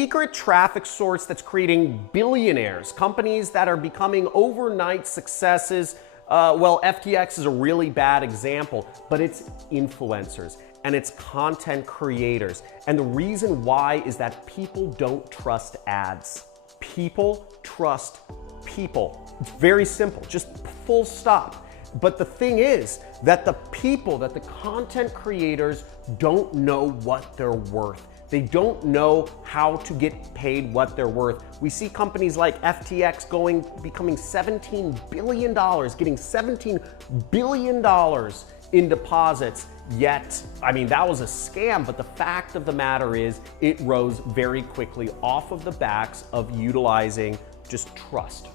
secret traffic source that's creating billionaires, companies that are becoming overnight successes. Well, FTX is a really bad example, but it's influencers and it's content creators. And the reason why is that people don't trust ads. People trust people. It's very simple, just full stop. But the thing is that the people, that the content creators don't know what they're worth. They don't know how to get paid what they're worth. We see companies like FTX becoming $17 billion, getting $17 billion in deposits. Yet, I mean, that was a scam, but the fact of the matter is it rose very quickly off of the backs of utilizing just trust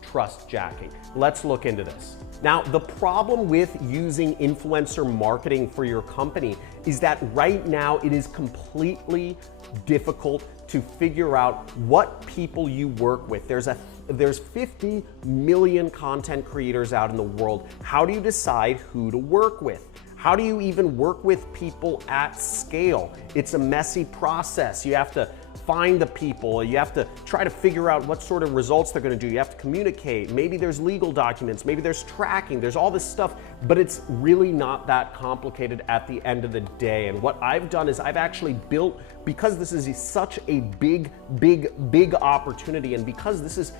jacking. Let's look into this. Now, the problem with using influencer marketing for your company is that right now it is completely difficult to figure out what people you work with. There's 50 million content creators out in the world. How do you decide who to work with? How do you even work with people at scale? It's a messy process. You have to find the people. You have to try to figure out what sort of results they're going to do. You have to communicate. Maybe there's legal documents. Maybe there's tracking. There's all this stuff, but it's really not that complicated at the end of the day. And what I've done is I've actually built, because this is such a big opportunity, and because this is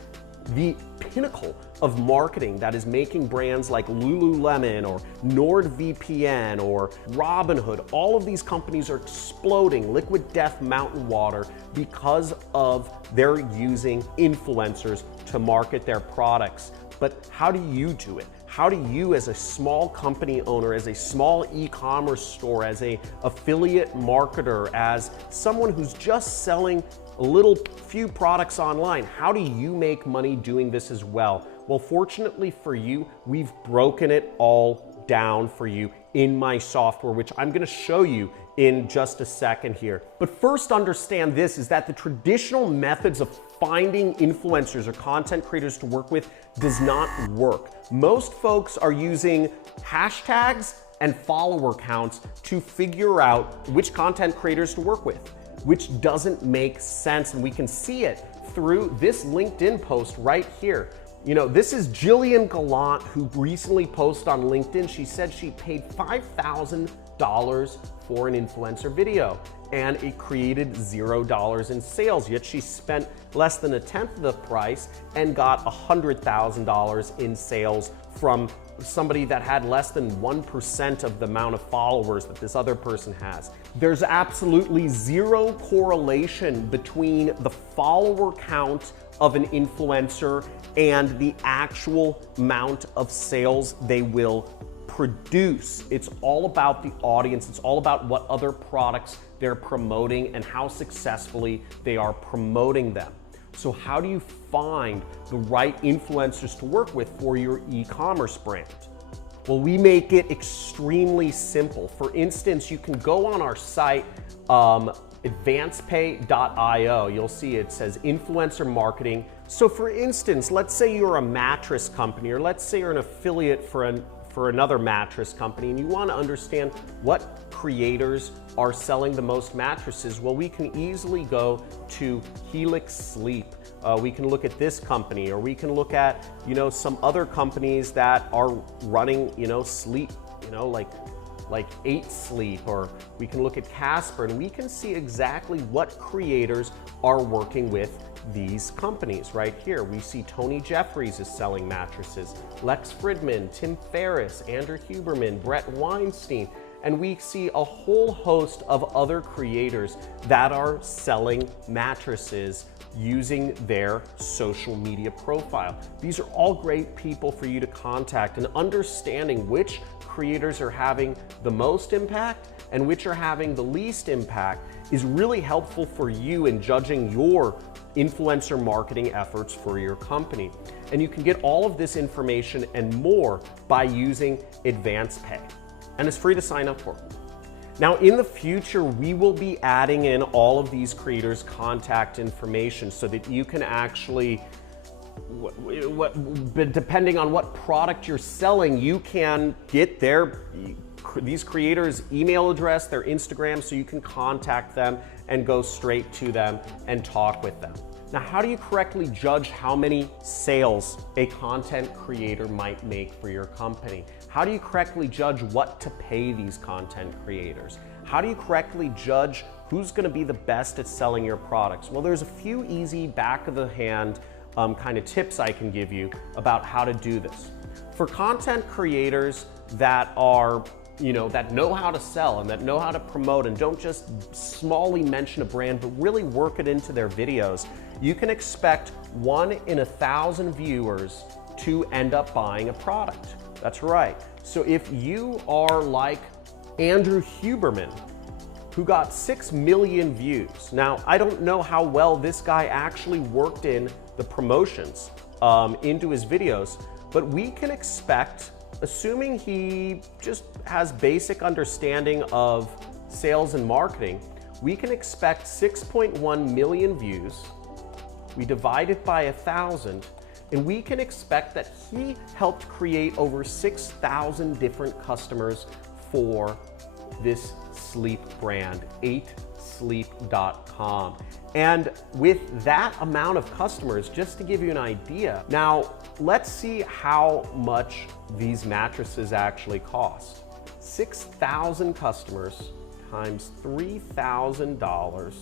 the pinnacle of marketing that is making brands like Lululemon or NordVPN or Robinhood, all of these companies are exploding, Liquid Death Mountain Water, because of they're using influencers to market their products. But how do you do it? How do you, as a small company owner, as a small e-commerce store, as an affiliate marketer, as someone who's just selling a few products online, how do you make money doing this as well? Well, fortunately for you, we've broken it all down for you in my software, which I'm gonna show you in just a second here. But first, understand this, is that the traditional methods of finding influencers or content creators to work with does not work. Most folks are using hashtags and follower counts to figure out which content creators to work with, which doesn't make sense. And we can see it through this LinkedIn post right here. You know, this is Jillian Gallant, who recently posted on LinkedIn. She said she paid $5,000 for an influencer video and it created $0 in sales, yet she spent less than 1/10 of the price and got $100,000 in sales from somebody that had less than 1% of the amount of followers that this other person has. There's absolutely zero correlation between the follower count of an influencer and the actual amount of sales they will produce. It's all about the audience. It's all about what other products they're promoting and how successfully they are promoting them. So how do you find the right influencers to work with for your e-commerce brand? Well, we make it extremely simple. For instance, you can go on our site, advancepay.io. You'll see it says influencer marketing. So for instance, let's say you're a mattress company, or let's say you're an affiliate for another mattress company, and you want to understand what creators are selling the most mattresses. Well, we can easily go to Helix Sleep. We can look at this company, or we can look at, some other companies that are running, sleep, like 8 Sleep, or we can look at Casper, and we can see exactly what creators are working with these companies right here. We see Tony Jeffries is selling mattresses, Lex Fridman, Tim Ferriss, Andrew Huberman, Brett Weinstein, and we see a whole host of other creators that are selling mattresses using their social media profile. These are all great people for you to contact, and understanding which creators are having the most impact and which are having the least impact is really helpful for you in judging your influencer marketing efforts for your company. And you can get all of this information and more by using AdvancePay. And it's free to sign up for. Now, in the future, we will be adding in all of these creators' contact information so that you can actually, depending on what product you're selling, you can get these creators' email address, their Instagram, so you can contact them and go straight to them and talk with them. Now, how do you correctly judge how many sales a content creator might make for your company? How do you correctly judge what to pay these content creators? How do you correctly judge who's going to be the best at selling your products? Well, there's a few easy back of the hand kind of tips I can give you about how to do this. For content creators that are that know how to sell and that know how to promote and don't just smallly mention a brand, but really work it into their videos, you can expect 1 in 1,000 viewers to end up buying a product. That's right. So if you are like Andrew Huberman, who got 6 million views. Now, I don't know how well this guy actually worked in the promotions into his videos, but we can expect, assuming he just has basic understanding of sales and marketing, we can expect 6.1 million views. We divide it by 1,000, and we can expect that he helped create over 6,000 different customers for this sleep brand, 8sleep.com. And with that amount of customers, just to give you an idea, now let's see how much these mattresses actually cost. 6,000 customers times $3,000.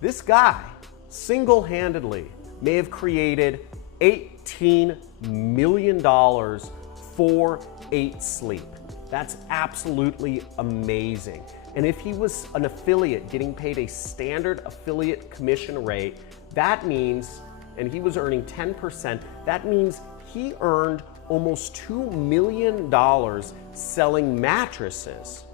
This guy single-handedly may have created $18 million for 8sleep. That's absolutely amazing. And if he was an affiliate getting paid a standard affiliate commission rate, that means, and he was earning 10%, that means he earned almost $2 million selling mattresses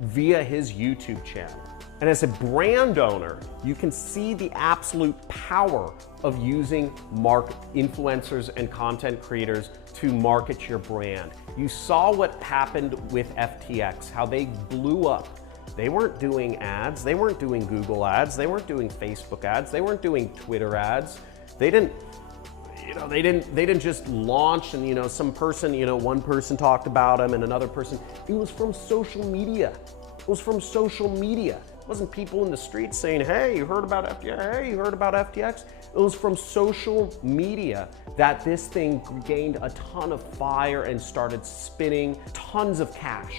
via his YouTube channel. And as a brand owner, you can see the absolute power of using influencers and content creators to market your brand. You saw what happened with FTX, how they blew up. They weren't doing ads, they weren't doing Google ads, they weren't doing Facebook ads, they weren't doing Twitter ads. They didn't just launch and some person, one person talked about them and another person. It was from social media. It was from social media. It wasn't people in the streets saying, hey, you heard about FTX? Hey, you heard about FTX? It was from social media that this thing gained a ton of fire and started spinning tons of cash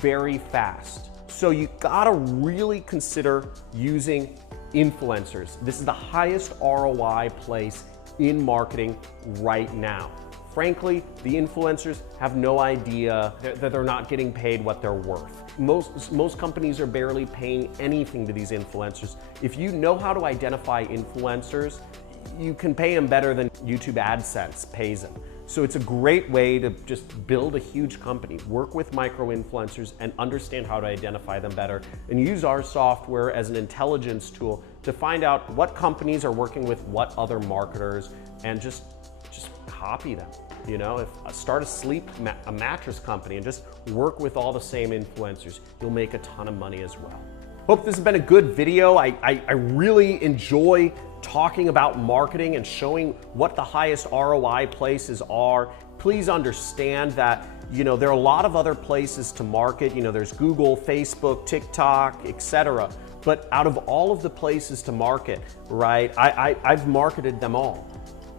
very fast. So you gotta really consider using influencers. This is the highest ROI place in marketing right now. Frankly, the influencers have no idea that they're not getting paid what they're worth. Most companies are barely paying anything to these influencers. If you know how to identify influencers, you can pay them better than YouTube AdSense pays them. So it's a great way to just build a huge company, work with micro-influencers and understand how to identify them better, and use our software as an intelligence tool to find out what companies are working with what other marketers and just copy them. Start a mattress company and just work with all the same influencers. You'll make a ton of money as well. Hope this has been a good video. I really enjoy talking about marketing and showing what the highest ROI places are. Please understand that there are a lot of other places to market. There's Google, Facebook, TikTok, etc. But out of all of the places to market, right, I've marketed them all.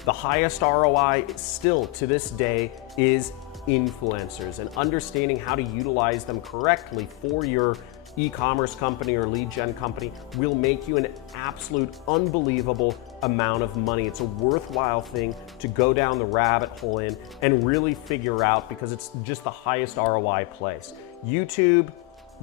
The highest ROI still to this day is influencers, and understanding how to utilize them correctly for your e-commerce company or lead gen company will make you an absolute unbelievable amount of money. It's a worthwhile thing to go down the rabbit hole in and really figure out, because it's just the highest ROI place. YouTube,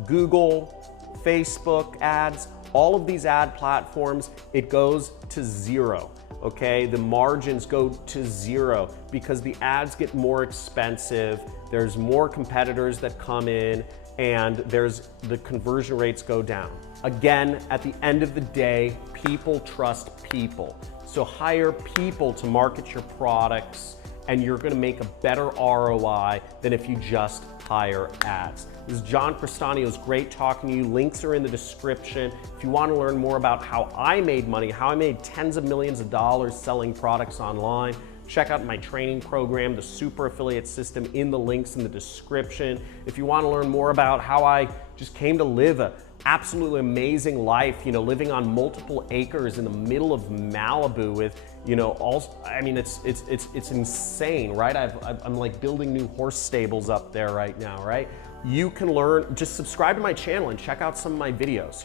Google, Facebook ads, all of these ad platforms, it goes to zero. Okay, the margins go to zero because the ads get more expensive, there's more competitors that come in, and the conversion rates go down. Again, at the end of the day, people trust people. So hire people to market your products, and you're gonna make a better ROI than if you just hire ads. This is John Crestani. It was great talking to you. Links are in the description. If you want to learn more about how I made money, how I made tens of millions of dollars selling products online, check out my training program, the Super Affiliate System, in the links in the description. If you want to learn more about how I just came to live a absolutely amazing life, living on multiple acres in the middle of Malibu with, I mean, it's insane, right? I'm like building new horse stables up there right now, right? You can learn, just subscribe to my channel and check out some of my videos,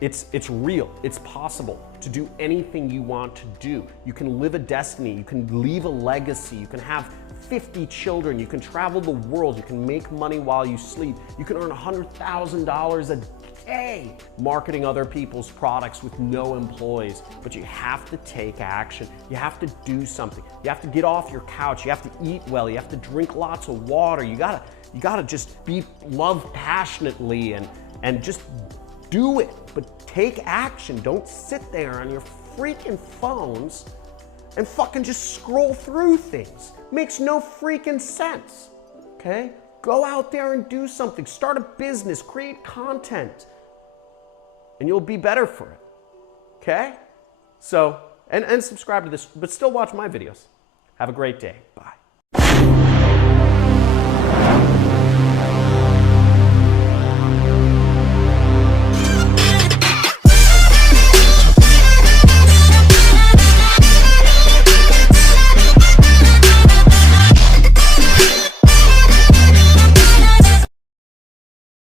It's real, it's possible to do anything you want to do. You can live a destiny, you can leave a legacy, you can have 50 children, you can travel the world, you can make money while you sleep, you can earn $100,000 a day marketing other people's products with no employees. But you have to take action. You have to do something. You have to get off your couch. You have to eat well. You have to drink lots of water. You gotta just love passionately and just do it. But take action. Don't sit there on your freaking phones and fucking just scroll through things. Makes no freaking sense. Okay? Go out there and do something. Start a business, create content, and you'll be better for it. Okay? So, and subscribe to this, but still watch my videos. Have a great day. Bye.